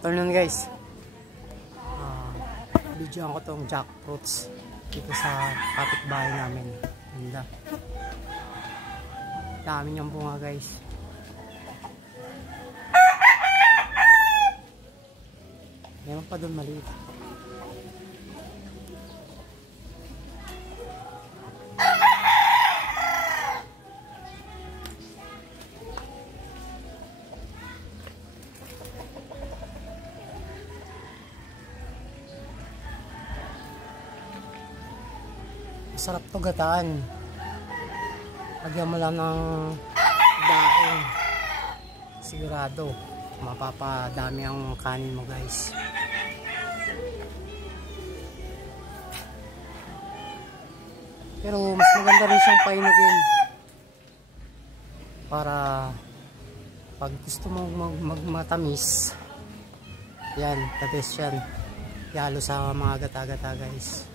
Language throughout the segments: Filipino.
Afternoon guys. Videoan ko tong jackfruits dito sa kapitbahay namin. Ganda. Dami niyang bunga guys. Meron pa doon maliit. Sarap to gataan. Lagyan mo lang ng daing. Sigurado mapapadami ang kanin mo guys. Pero mas maganda rin siyang painugin para pag gusto mo magmatamis, yan, the best yan. Yalo sa mga gata-gata guys.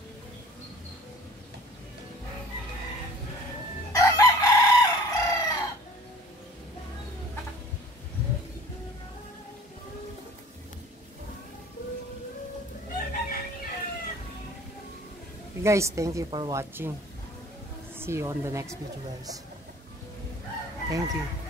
Guys, thank you for watching. See you on the next video guys. Thank you.